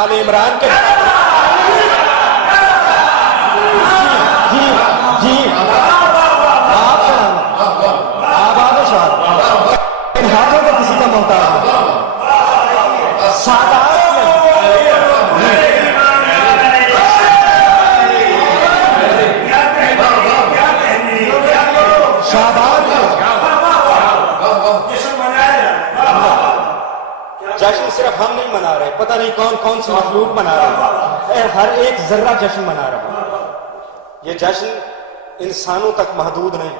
آل عمران کے جی آپ آباد و شاد ان ہاتھوں کو کسی کا محتاج ہے سادات جشن صرف ہم نہیں منا رہے، پتہ نہیں کون کون سی مخلوق منا رہے، ہر ایک ذرہ جشن منا رہا ہے۔ یہ جشن انسانوں تک محدود نہیں،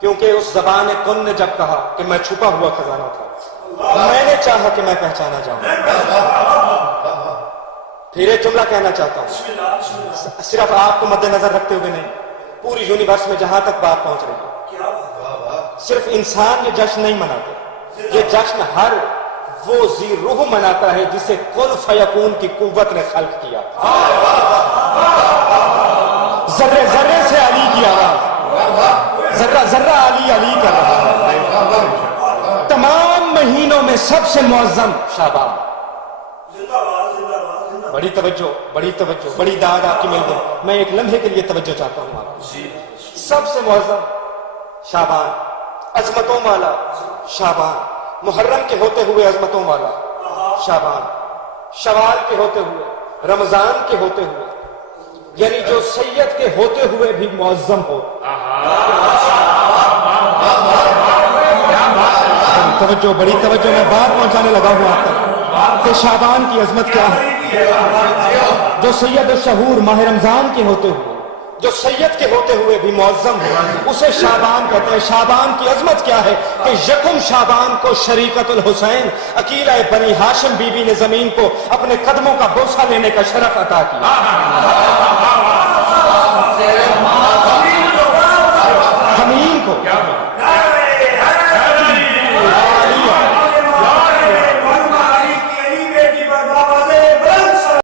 کیونکہ اس زبان کن نے جب کہا کہ میں چھپا ہوا خزانہ تھا، میں نے چاہا کہ میں پہچانا جاؤں۔ پھر ایک جملہ کہنا چاہتا ہوں، صرف آپ کو مد نظر رکھتے ہوئے نہیں، پوری یونیورس میں جہاں تک بات پہنچ رہی ہے، صرف انسان یہ جشن نہیں مناتے، یہ جشن ہر وہ ذی روح مناتا ہے جسے کن فیکون کی قوت نے خلق کیا۔ ذرے ذرے سے علی کی آواز، ذرہ ذرہ علی علی کر رہا ہے۔ تمام مہینوں میں سب سے معظم شعبان۔ بڑی توجہ، بڑی توجہ، بڑی داد آپ کی مل گئی، میں ایک لمحے کے لیے توجہ چاہتا ہوں آپ کو۔ سب سے معظم شعبان، عظمتوں والا شعبان، محرم کے ہوتے ہوئے عظمتوں والا شعبان، شوال کے ہوتے ہوئے، رمضان کے ہوتے ہوئے، یعنی جو سید کے ہوتے ہوئے بھی معظم ہو۔ توجہ، بڑی توجہ، میں بات پہنچانے لگا ہوں آپ تک کہ شعبان کی عظمت کیا ہے۔ جو سید الشہور ماہ رمضان کے ہوتے ہوئے، جو سید کے ہوتے ہوئے بھی معظم ہو، اسے شعبان کہتے ہیں۔ شعبان کی عظمت کیا ہے کہ یکم شعبان کو شریکت الحسین عقیلہ بنی ہاشم بی بی نے زمین کو اپنے قدموں کا بوسہ لینے کا شرف عطا کیا۔